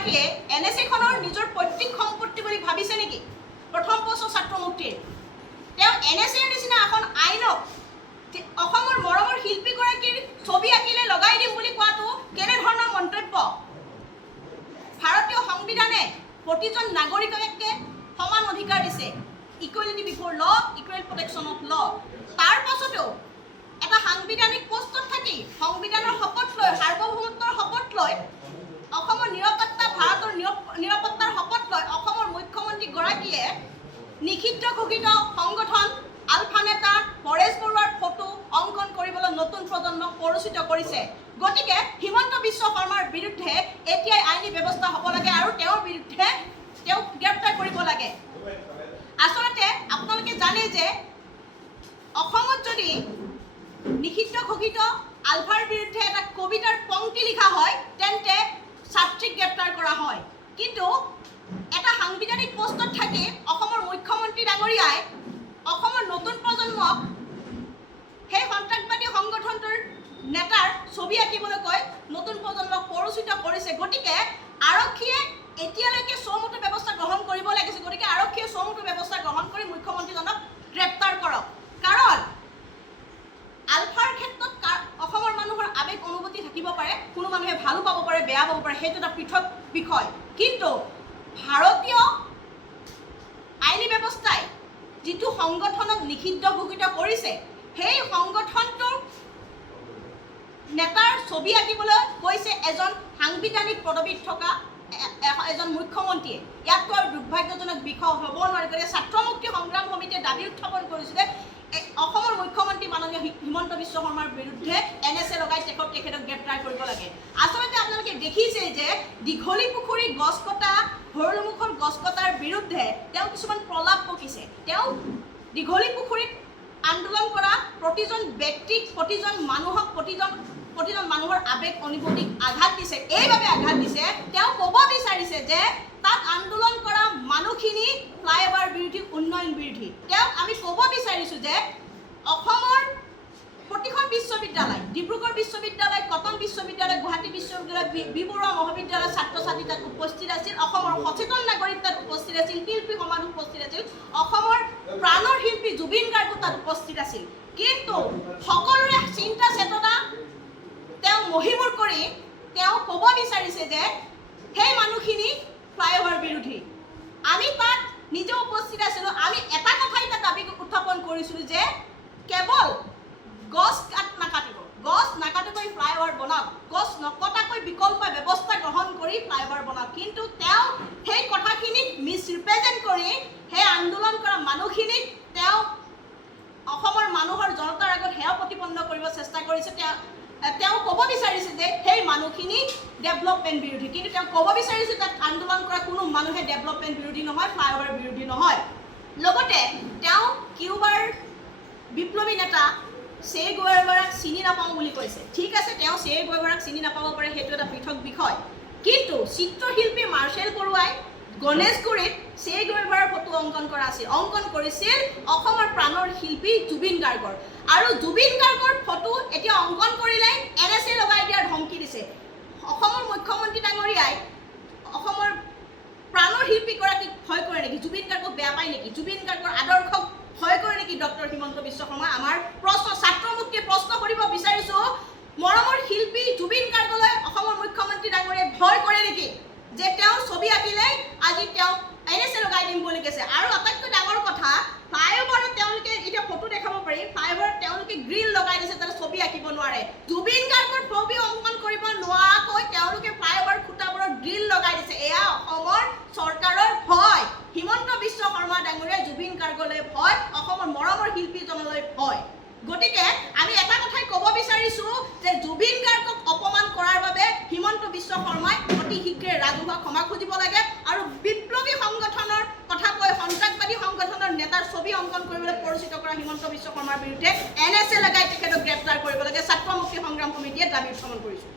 গৰাকীয়ে NSA-খনৰ নিজৰ পৈতৃক সম্পত্তি বুলি ভাবিছে নেকি? প্ৰথম প্ৰশ্ন ছাত্ৰ মুক্তিৰ। তেওঁ NSA-ৰ নিচিনা এখন আইনক অসমৰ মৰমৰ শিল্পীগৰাকীৰ ছবি আঁকিলে লগাই দিম বুলি কোৱাটো কেনেধৰণৰ মন্তব্য? ভাৰতীয় সংবিধানে প্ৰতিজন নাগৰিককে সমান অধিকাৰ দিছে, ইকুৱেলিটি বিফৰ ল, ইকুৱেল প্ৰটেকশ্যন অফ ল। তাৰ পাছতো এটা সাংবিধানিক পষ্টত থাকি সংবিধানৰ শপত লৈ, সাৰ্বভৌমত্বৰ শপত লৈ, অসমৰ নিৰাপত্তা, ভাৰতৰ নিৰাপত্তাৰ শপত লৈ অসমৰ মুখ্যমন্ত্ৰীগৰাকীয়ে নিষিদ্ধ ঘোষিত সংগঠন আলফা নেতা পৰেশ বৰুৱাৰ ফটো অংকন কৰিবলৈ নতুন প্ৰজন্মক প্ৰৰোচিত কৰিছে। গতিকে হিমন্ত বিশ্ব শৰ্মাৰ বিৰুদ্ধে এতিয়াই আইনী ব্যৱস্থা হ'ব লাগে আৰু তেওঁৰ বিৰুদ্ধে তেওঁক গ্ৰেপ্তাৰ কৰিব লাগে। আচলতে আপোনালোকে জানে যে অসমত যদি নিষিদ্ধ ঘোষিত আলফাৰ বিৰুদ্ধে এটা কবিতাৰ পংক্তি লিখা হয় তেন্তে ছাত্ৰীক গ্ৰেপ্তাৰ কৰা হয়, কিন্তু এটা সাংবিধানিক পষ্টত থাকি অসমৰ মুখ্যমন্ত্ৰী ডাঙৰীয়াই অসমৰ নতুন প্ৰজন্মক সেই সন্ত্ৰাসবাদী সংগঠনটোৰ নেতাৰ ছবি আঁকিবলৈ কৈ নতুন প্ৰজন্মক প্ৰৰোচিত কৰিছে। গতিকে আৰক্ষীয়ে এতিয়ালৈকে চমুটো ব্যৱস্থা গ্ৰহণ কৰিব লাগিছে। গতিকে আৰক্ষীয়ে চমুটো ব্যৱস্থা গ্ৰহণ কৰি মুখ্যমন্ত্ৰীজনক গ্ৰেপ্তাৰ কৰক। কাৰণ আলফাৰ ক্ষেত্ৰত অসমৰ মানুহৰ আৱেগ অনুভূতি থাকিব পাৰে, কোনো মানুহে ভালো পাব পাৰে, বেয়া পাব পাৰে, সেইটো এটা পৃথক বিষয়। কিন্তু ভাৰতীয় আইনী ব্যৱস্থাই যিটো সংগঠনক নিষিদ্ধ ঘোষিত কৰিছে, সেই সংগঠনটোৰ নেতাৰ ছবি আঁকিবলৈ কৈছে এজন সাংবিধানিক পদবীত থকা এজন মুখ্যমন্ত্ৰীয়ে। ইয়াতকৈ আৰু দুৰ্ভাগ্যজনক বিষয় হ'ব নোৱাৰে। গতিকে ছাত্ৰ মুক্তি সংগ্ৰাম সমিতিয়ে দাবী উত্থাপন কৰিছিলে অসমৰ মুখ্যমন্ত্ৰী মাননীয় হিমন্ত বিশ্ব শৰ্মাৰ বিৰুদ্ধে NSA লগাই তেখেতক গ্ৰেপ্তাৰ কৰিব লাগে। আচলতে আপোনালোকে দেখিছে যে দীঘলী পুখুৰী গছ কটা, ভৰলুমুখৰ গছ কটাৰ বিৰুদ্ধে তেওঁ কিছুমান প্ৰলাপ বকিছে। তেওঁ দীঘলী পুখুৰীত আন্দোলন কৰা প্ৰতিজন ব্যক্তিক, প্ৰতিজন মানুহক, প্ৰতিজন মানুহৰ আৱেগ অনুভূতিক আঘাত দিছে। এইভাবে আঘাত দিছে, তেওঁ ক'ব বিচাৰিছে যে তাত আন্দোলন কৰা মানুহখিনি ফ্লাইঅভাৰ বিৰোধী, উন্নয়ন বিৰোধী। তেওঁক আমি ক'ব বিচাৰিছোঁ যে অসমৰ প্ৰতিখন বিশ্ববিদ্যালয়, ডিব্ৰুগড় বিশ্ববিদ্যালয়, কটন বিশ্ববিদ্যালয়, গুৱাহাটী বিশ্ববিদ্যালয়, বি বৰুৱা মহাবিদ্যালয়ৰ ছাত্ৰ ছাত্ৰী তাত উপস্থিত আছিল, অসমৰ সচেতন নাগৰিক তাত উপস্থিত আছিল, শিল্পী সমাজ উপস্থিত আছিল, অসমৰ প্ৰাণৰ শিল্পী জুবিন গাৰ্গো তাত উপস্থিত আছিল। কিন্তু সকলোৰে চিন্তা চেতনা তেওঁ মহিমূৰ কৰি তেওঁ ক'ব বিচাৰিছে যে সেই মানুহখিনি ফ্লাইঅভাৰ বিৰোধী। আমি তাত নিজে উপস্থিত আছিলোঁ। আমি এটা কথাই তাত দাবী উত্থাপন কৰিছিলোঁ যে কেৱল গছ নাকাটিব, গছ নাকাটাকৈ ফ্লাইঅভাৰ বনাওক, গছ নকটাকৈ বিকল্প ব্যৱস্থা গ্ৰহণ কৰি ফ্লাইঅভাৰ বনাওক। কিন্তু তেওঁ সেই কথাখিনিক মিছৰিপ্ৰেজেণ্ট কৰি সেই আন্দোলন কৰা মানুহখিনিক তেওঁ অসমৰ মানুহৰ জনতাৰ আগত সেয়া প্ৰতিপন্ন কৰিব চেষ্টা কৰিছে। তেওঁ ক'ব বিচাৰিছে যে সেই মানুহখিনি ডেভেলপমেণ্ট বিৰোধী, কিন্তু তেওঁ ক'ব বিচাৰিছে তাত আন্দোলন কৰা কোনো মানুহে ডেভেলপমেণ্ট বিৰোধী নহয়, ফ্লাইঅভাৰ বিৰোধী নহয়। লগতে তেওঁ কিউবাৰ বিপ্লৱী নেতা চে গুয়েভাৰাক চিনি নাপাওঁ বুলি কৈছে। ঠিক আছে, তেওঁ চে গুয়েভাৰাক চিনি নাপাব পাৰে, সেইটো এটা পৃথক বিষয়। কিন্তু চিত্ৰশিল্পী মাৰ্চেল বৰুৱাই গণেশগুৰিত চে গুয়েভাৰাৰ ফটো অংকন কৰা আছিল, অংকন কৰিছিল অসমৰ প্ৰাণৰ শিল্পী জুবিন গাৰ্গৰ। আৰু জুবিন গাৰ্গৰ ফটো এতিয়া অংকন কৰিলে NSA লগাই দিয়াৰ ধমকি দিছে। অসমৰ মুখ্যমন্ত্ৰী ডাঙৰীয়াই অসমৰ প্ৰাণৰ শিল্পীগৰাকীক ভয় কৰে নেকি? জুবিন গাৰ্গক বেয়া পায় নেকি? জুবিন গাৰ্গৰ আদৰ্শক ভয় কৰে নেকি ডক্টৰ হিমন্ত বিশ্ব শৰ্মাই? আমাৰ প্ৰশ্ন, ছাত্ৰ মুক্তিয়ে প্ৰশ্ন কৰিব বিচাৰিছোঁ, মৰমৰ শিল্পী জুবিন গাৰ্গলৈ অসমৰ মুখ্যমন্ত্ৰী ডাঙৰীয়াই ভয় কৰে নেকি যে তেওঁৰ ছবি আঁকিলে আজি তেওঁ NSA লগাই দিম বুলি কৈছে? আৰু আটাইতকৈ ডাঙৰ কথা, ফ্লাইঅভাৰত তেওঁলোকে এতিয়া ফটো দেখাব পাৰি, ফ্লাইঅভাৰত তেওঁলোকে গ্ৰিল লগাই দিছে যাতে ছবি আঁকিব নোৱাৰে। জুবিন গাৰ্গৰ ছবি অংকন কৰিব নোৱাৰাকৈ তেওঁলোকে ফ্লাইঅভাৰ খুঁটাবোৰত গ্ৰিল লগাই দিছে। এয়া অসমৰ চৰকাৰৰ ভয়। হিমন্ত বিশ্ব শৰ্মা ডাঙৰীয়াই জুবিন গাৰ্গলৈ ভয়, অসমৰ মৰমৰ শিল্পীজনলৈ ভয়। গতিকে আমি এটা কথাই ক'ব বিচাৰিছোঁ যে জুবিন গাৰ্গক অপমান কৰাৰ বাবে হিমন্ত বিশ্ব শৰ্মাই অতি শীঘ্ৰে ৰাজহুৱা ক্ষমা খুজিব লাগে আৰু বিপ্লৱী সংগঠনৰ কথা কৈ সন্ত্ৰাসবাদী সংগঠনৰ নেতাৰ ছবি অংকন কৰিবলৈ প্ৰৰোচিত কৰা হিমন্ত বিশ্ব শৰ্মাৰ বিৰুদ্ধে NSA লগাই তেখেতক গ্ৰেপ্তাৰ কৰিব লাগে। ছাত্ৰ মুক্তি সংগ্ৰাম সমিতিয়ে দাবী উত্থাপন কৰিছোঁ।